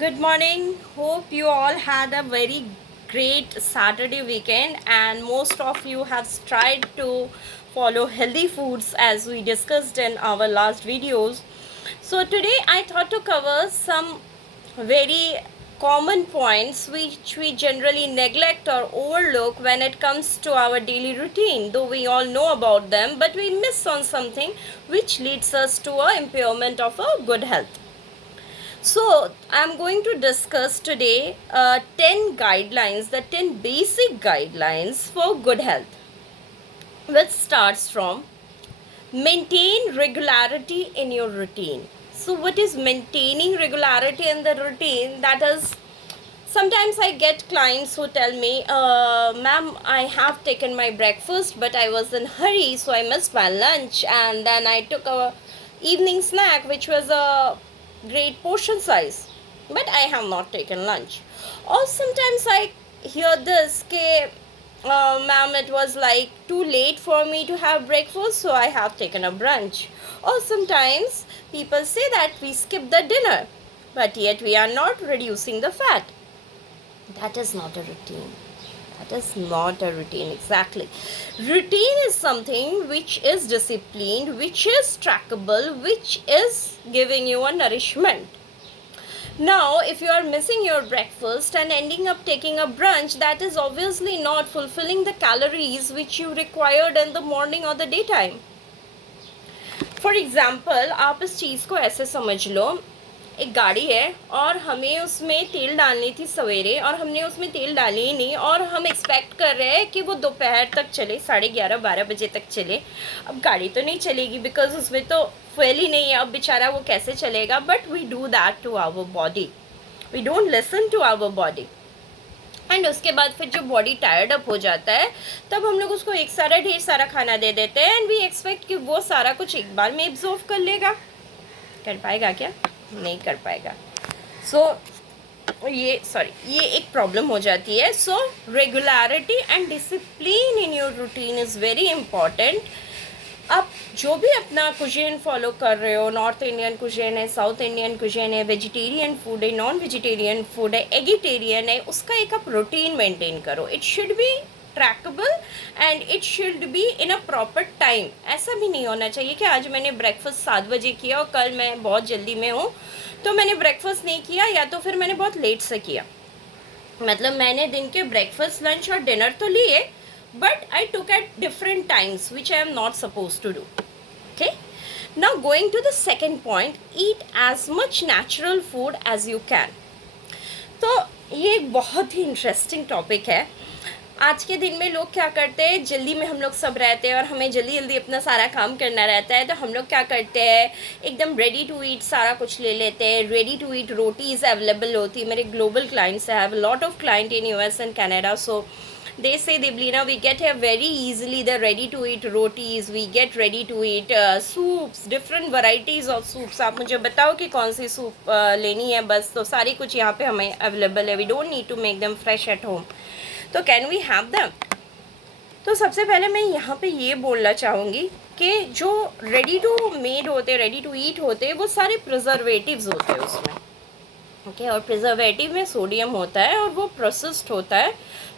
Good morning. Hope you all had a very great Saturday weekend, and most of you have tried to follow healthy foods as we discussed in our last videos. So, today I thought to cover some very common points which we generally neglect or overlook when it comes to our daily routine, though we all know about them, but we miss on something which leads us to a impairment of a good health. So, I'm going to discuss today 10 guidelines, the 10 basic guidelines for good health, which starts from maintain regularity in your routine. So, what is maintaining regularity in the routine? That is, sometimes I get clients who tell me, ma'am, I have taken my breakfast, but I was in hurry, so I missed my lunch, and then I took a evening snack, which was a great portion size, but I have not taken lunch. Or sometimes I hear this, ke, ma'am, it was like too late for me to have breakfast, so I have taken a brunch. Or sometimes people say that we skip the dinner, but yet we are not reducing the fat. That is not a routine. That is not a routine, exactly. Routine is something which is disciplined, which is trackable, which is giving you a nourishment. Now, if you are missing your breakfast and ending up taking a brunch, that is obviously not fulfilling the calories which you required in the morning or the daytime. For example आप इस चीज़ को ऐसे समझ लो, एक गाड़ी है और हमें उसमें तेल डालनी थी सवेरे और हमने उसमें तेल डाली ही नहीं और हम एक्सपेक्ट कर रहे हैं कि वो दोपहर तक चले, 11:30-12 बजे तक चले. अब गाड़ी तो नहीं चलेगी बिकॉज उसमें तो फ्यूल ही नहीं है. अब बेचारा वो कैसे चलेगा? But we do that to our body. We don't listen to our body. And उसके बाद फिर जब बॉडी टायर्ड अप हो जाता है तब हम लोग उसको एक सारा ढेर सारा खाना दे देते हैं एंड वी एक्सपेक्ट कि वो सारा कुछ एक बार में एब्जॉर्व कर लेगा. कर पाएगा क्या? नहीं कर पाएगा. ये एक प्रॉब्लम हो जाती है. So regularity and discipline in your routine is very important. आप जो भी अपना कुजीन फॉलो कर रहे हो, नॉर्थ इंडियन कुजीन है, साउथ इंडियन कुजीन है, वेजिटेरियन फूड है, नॉन वेजिटेरियन फूड है, एगिटेरियन है, उसका एक आप रूटीन मेंटेन करो. It should be trackable and it should be in a proper time. ऐसा भी नहीं होना चाहिए कि आज मैंने ब्रेकफास्ट 7 बजे किया और कल मैं बहुत जल्दी में हूँ तो मैंने ब्रेकफास्ट नहीं किया, या तो फिर मैंने बहुत लेट से किया. मतलब मैंने दिन के ब्रेकफास्ट, लंच और डिनर तो लिए, but I took at different times which I am not supposed to do. Okay, now going to the second point, eat as much natural food as you can. तो ये एक बहुत ही interesting topic है. आज के दिन में लोग क्या करते हैं, जल्दी में हम लोग सब रहते हैं और हमें जल्दी जल्दी अपना सारा काम करना रहता है, तो हम लोग क्या करते हैं, एकदम रेडी टू ईट सारा कुछ ले लेते हैं. Ready to eat rotis available होती है. मेरे global clients have lot of client in US and Canada, so they say, Deblina, we get here very easily the ready to eat rotis, we get ready to eat soups, different varieties of soups. आप मुझे बताओ कि कौन सी soup लेनी है, बस तो सारी कुछ यहाँ पे हमें अवेलेबल है. We don't need to make them fresh at home. तो कैन वी हैव देम? तो सबसे पहले मैं यहाँ पे ये बोलना चाहूँगी कि जो रेडी टू मेड होते, रेडी टू ईट होते, वो सारे प्रिजर्वेटिव्स होते हैं उसमें. ओके, और प्रिजर्वेटिव में सोडियम होता है और वो प्रोसेस्ड होता है,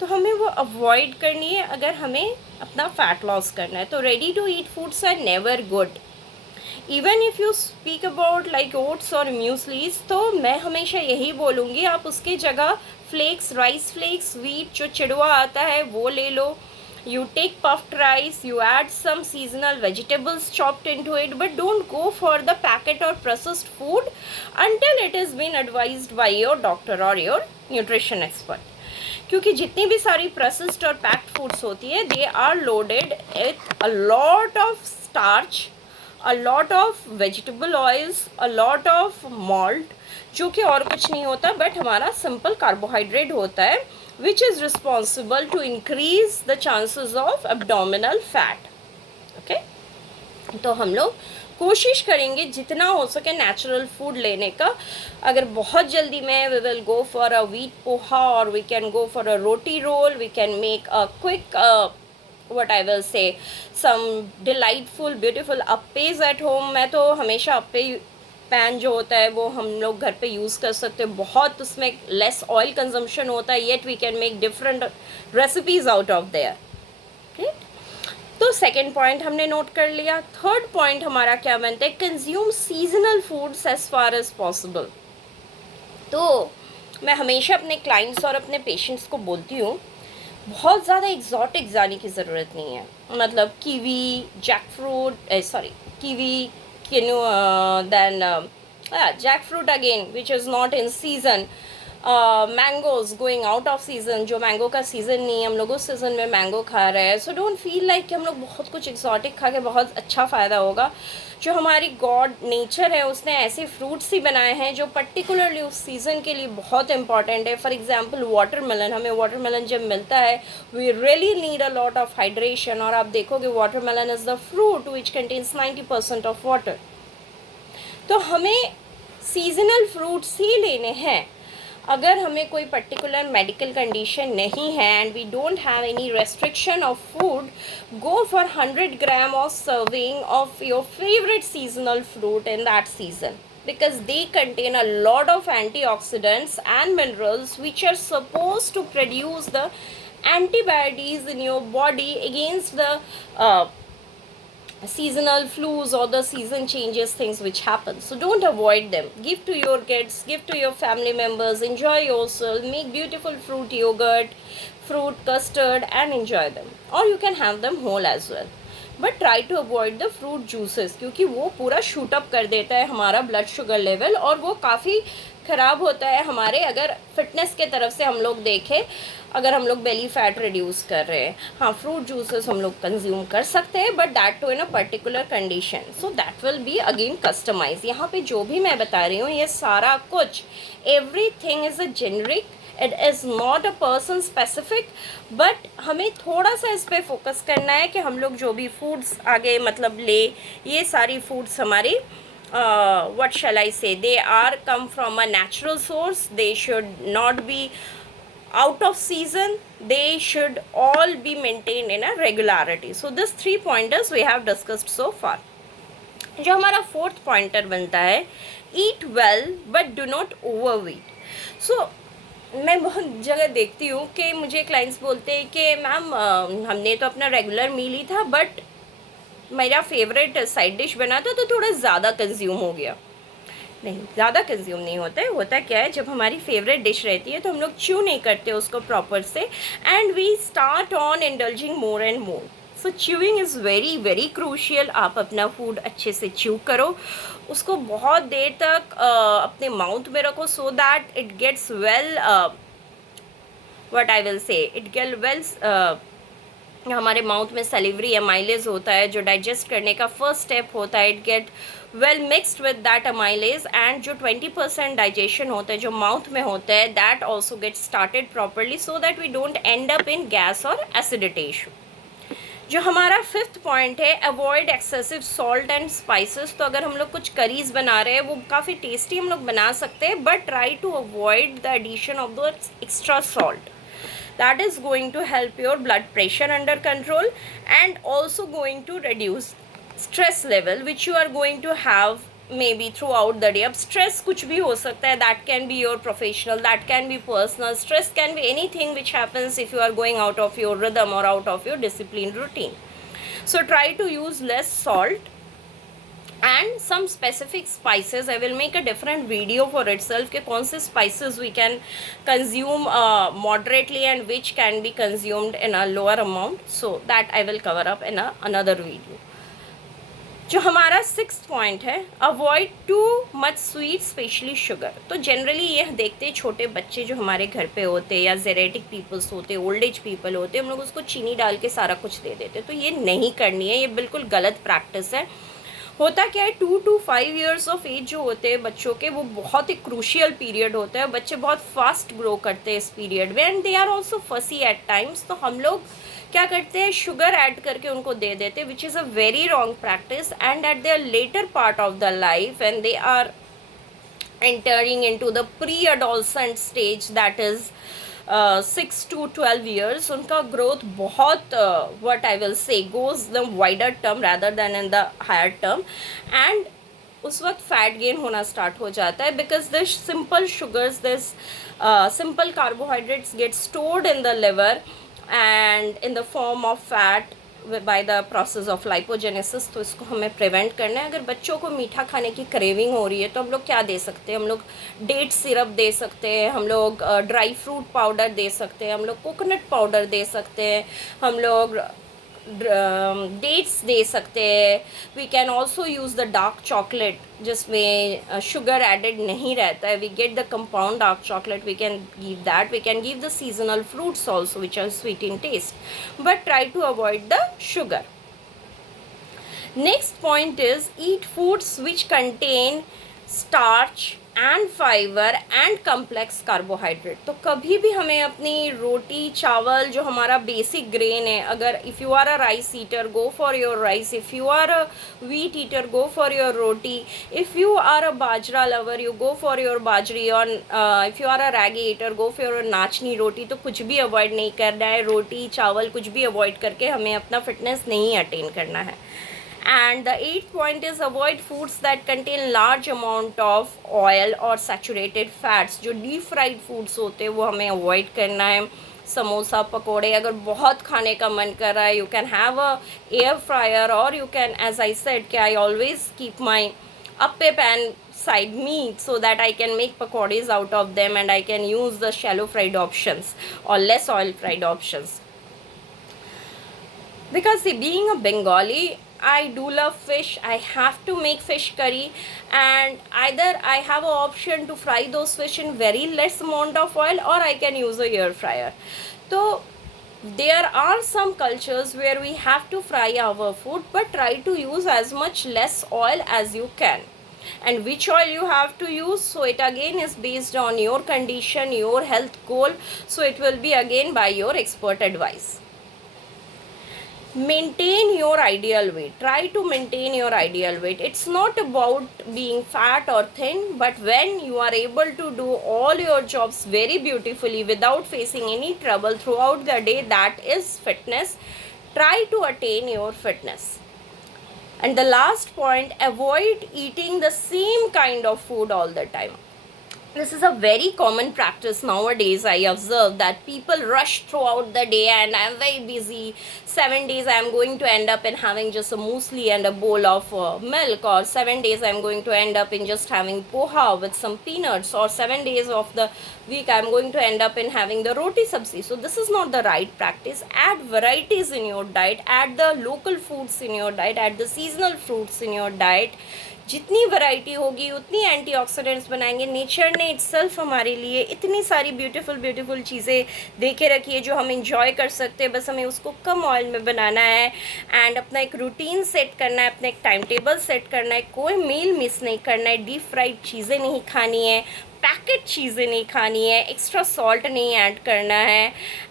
तो हमें वो अवॉइड करनी है अगर हमें अपना फैट लॉस करना है. तो ready to eat foods are never good. Even if you speak about like oats और म्यूसलीज, तो मैं हमेशा यही बोलूँगी आप उसके जगह फ्लेक्स, राइस फ्लेक्स, व्हीट जो चिड़वा आता है वो ले लो. You take puffed rice, you add some seasonal vegetables chopped into it, but don't go for the packet or processed food until it has been advised by your doctor or your nutrition expert. क्योंकि जितनी भी सारी processed और packed foods होती है, they are loaded with a lot of starch, a lot of vegetable oils, a lot of malt, जो कि और कुछ नहीं होता बट हमारा सिंपल कार्बोहाइड्रेट होता है, which is responsible to increase the chances of abdominal fat. Okay, तो हम लोग कोशिश करेंगे जितना हो सके नेचुरल फूड लेने का. अगर बहुत जल्दी में, we will go for a wheat poha और we can go for a roti roll. We can make a quick what I will say, some delightful beautiful appes at home. मैं तो हमेशा अप्पे पैन जो होता है वो हम लोग घर पे यूज़ कर सकते हैं, बहुत उसमें लेस ऑयल कंजम्पशन होता है, yet we can make different recipes out of there. ठीक, तो सेकेंड पॉइंट हमने नोट कर लिया। थर्ड पॉइंट हमारा क्या बनता है, consume seasonal foods as far as possible. तो मैं हमेशा अपने क्लाइंट्स और अपने पेशेंट्स को बोलती हूँ, बहुत ज़्यादा एग्जॉटिक जाने की ज़रूरत नहीं है। मतलब kiwi, jackfruit, sorry kiwi, kinnow, then jackfruit again which is not in season, mangoes going out of season, जो मैंगो का सीज़न नहीं है, हम लोग उस सीज़न में मैंगो खा रहे हैं। सो डोंट फील लाइक कि हम लोग बहुत कुछ एक्सॉटिक खा के बहुत अच्छा फ़ायदा होगा। जो हमारी गॉड नेचर है उसने ऐसे फ्रूट्स ही बनाए हैं जो पर्टिकुलरली उस सीज़न के लिए बहुत इंपॉर्टेंट है। फॉर एग्जांपल वाटरमेलन, हमें वाटरमेलन जब मिलता है we really need a lot of hydration, और आप देखोगे watermelon is the fruit which contains 90% of water. तो हमें सीजनल फ्रूट्स ही लेने हैं। अगर हमें कोई पर्टिकुलर मेडिकल कंडीशन नहीं है and we don't have any restriction of food, go for 100 gram of serving of your favourite seasonal fruit in that season, because they contain a lot of antioxidants and minerals which are supposed to produce the antibodies in your body against the seasonal flus or the season changes things which happen. So don't avoid them. Give to your kids, give to your family members, enjoy yourself, make beautiful fruit yogurt, fruit custard and enjoy them, or you can have them whole as well. But try to avoid the fruit juices, क्योंकि वो पूरा shoot up कर देता है हमारा blood sugar level, और वो काफ़ी ख़राब होता है हमारे, अगर फिटनेस के तरफ से हम लोग देखें, अगर हम लोग बेली फैट रिड्यूस कर रहे हैं। हाँ, फ्रूट जूसेस हम लोग कंज्यूम कर सकते हैं, but that too in a particular condition, so that will be again customise. यहाँ पे जो भी मैं बता रही हूँ ये सारा कुछ, every thing is a generic, it is not a person specific, but हमें थोड़ा सा इस पर फोकस करना है कि हम लोग जो भी फूड्स आगे मतलब ले, ये सारी फूड्स हमारी what shall I say, they are come from a natural source, they should not be out of season, they should all be maintained in a regularity. So this 3 pointers we have discussed so far. जो हमारा fourth pointer बनता है, eat well but do not overeat. सो मैं बहुत जगह देखती हूँ कि मुझे क्लाइंट्स बोलते हैं कि मैम हमने तो अपना रेगुलर मील ही था, बट मेरा फेवरेट साइड डिश बना था तो थोड़ा ज़्यादा कंज्यूम हो गया। नहीं, ज़्यादा कंज्यूम नहीं होता है। होता क्या है, जब हमारी फेवरेट डिश रहती है तो हम लोग च्यू नहीं करते उसको प्रॉपर से, and we start on indulging more and more. So chewing is very very crucial. आप अपना फूड अच्छे से च्यू करो, उसको बहुत देर तक अपने माउथ में रखो, so that it gets well, what I will say, it get well, हमारे माउथ में सलिवरी अमाइलेज होता है जो डाइजेस्ट करने का फर्स्ट स्टेप होता है, it get well mixed with that amylase, and जो 20% डाइजेशन होता है जो माउथ में होता है, that also get started properly, so that we don't end up in gas और एसिडिटी इशू। जो हमारा फिफ्थ पॉइंट है, avoid excessive salt and spices. तो अगर हम लोग कुछ करीज बना रहे हैं, वो काफ़ी टेस्टी हम लोग बना सकते हैं, but try to avoid the addition of the extra salt. That is going to help your blood pressure under control and also going to reduce stress level which you are going to have maybe throughout the day. अब stress कुछ भी हो सकता है, that can be your professional, that can be personal. Stress can be anything which happens if you are going out of your rhythm or out of your disciplined routine. So try to use less salt and some specific spices. I will make a different video for itself कि कौन से spices we can consume moderately and which can be consumed in a lower amount. So that I will cover up in another video. जो हमारा sixth point है, avoid too much sweet specially sugar. तो generally ये देखते हैं छोटे बच्चे जो हमारे घर पे होते हैं या जेरेटिक पीपल्स होते हैं, ओल्ड एज पीपल होते हैं, हम लोग उसको चीनी डाल के सारा कुछ दे देते हैं. तो ये नहीं करनी है, ये बिल्कुल गलत प्रैक्टिस है. होता क्या है, 2 to 5 years ऑफ एज जो होते हैं बच्चों के, वो बहुत ही क्रूशियल पीरियड होता है. बच्चे बहुत फास्ट ग्रो करते हैं इस पीरियड में, एंड दे आर ऑल्सो फसी एट टाइम्स. तो हम लोग क्या करते हैं, शुगर ऐड करके उनको दे देते हैं, which is a very wrong practice. And at their later part of the life and they are entering into the pre-adolescent stage, that is 6 to 12 years, उनका growth बहुत what I will say goes the wider term rather than in the higher term. And उस वक्त fat gain होना start हो जाता है, because this simple sugars, this simple carbohydrates get stored in the liver and in the form of fat by the process of lipogenesis. तो इसको हमें prevent करना है। अगर बच्चों को मीठा खाने की क्रेविंग हो रही है तो हम लोग क्या दे सकते हैं? हम लोग डेट सिरप दे सकते हैं, हम लोग ड्राई फ्रूट पाउडर दे सकते हैं, हम लोग कोकोनट पाउडर दे सकते हैं, हम लोग डेट्स दे सकते हैं। We can also use the dark chocolate जिसमें शुगर एडेड नहीं रहता है। We get the compound dark chocolate, we can give that. We can give the seasonal fruits also which are sweet in taste, but try to avoid the sugar. Next point is eat foods which contain starch and fiber and complex carbohydrate. तो कभी भी हमें अपनी रोटी चावल जो हमारा basic grain है, अगर if you are a rice eater go for your rice, if you are a wheat eater go for your roti, if you are a bajra lover you go for your bajri, और if you are a ragi eater go for your nachni roti. तो कुछ भी avoid नहीं करना है, रोटी चावल कुछ भी अवॉइड करके हमें अपना फिटनेस नहीं अटेन करना है। And the eighth point is avoid foods that contain large amount of oil or saturated fats. जो डीप फ्राइड फूड्स होते हैं वो हमें अवॉइड करना है। समोसा पकोड़े अगर बहुत खाने का मन कर रहा है, you can have a air fryer, और you can, as I said, कि I always keep my appe pan side me so that I can make pakodes out of them and I can use the shallow fried options or less oil fried options. Because see, being a Bengali, I do love fish. I have to make fish curry, and either I have an option to fry those fish in very less amount of oil, or I can use a air fryer. So there are some cultures where we have to fry our food, but try to use as much less oil as you can. And which oil you have to use, so it again is based on your condition, your health goal, so it will be again by your expert advice. Maintain your ideal weight. Try to maintain your ideal weight. It's not about being fat or thin, but when you are able to do all your jobs very beautifully without facing any trouble throughout the day, that is fitness. Try to attain your fitness. And the last point, avoid eating the same kind of food all the time. This is a very common practice nowadays. I observe that people rush throughout the day, and I'm very busy. 7 days I'm going to end up in having just a muesli and a bowl of milk, or 7 days I'm going to end up in just having poha with some peanuts, or 7 days of the week I'm going to end up in having the roti sabzi. So this is not the right practice. Add varieties in your diet, add the local foods in your diet, add the seasonal fruits in your diet. जितनी variety होगी उतनी antioxidants बनाएंगे। Nature ने itself हमारे लिए इतनी सारी beautiful चीज़ें दे के रखी है जो हम इंजॉय कर सकते हैं, बस हमें उसको कम ऑयल में बनाना है एंड अपना एक रूटीन सेट करना है, अपना एक टाइम टेबल सेट करना है, कोई मील मिस नहीं करना है, डीप फ्राइड चीज़ें नहीं खानी है, पैकेट चीज़ें नहीं खानी है, एक्स्ट्रा सॉल्ट नहीं ऐड करना है,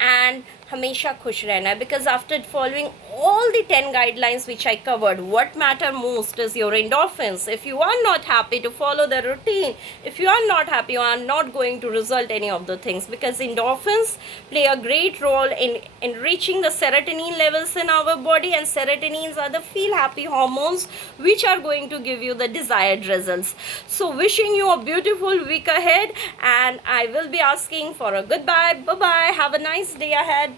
एंड हमेशा खुश रहना है। Because after following all the 10 guidelines which I covered, what matter most is your endorphins. If you are not happy to follow the routine, if you are not happy, you are not going to result any of the things, because endorphins play a great role in enriching the serotonin levels in our body, and serotonins are the feel happy hormones which are going to give you the desired results. So wishing you a beautiful week ahead, and I will be asking for a goodbye. Bye bye, have a nice day ahead.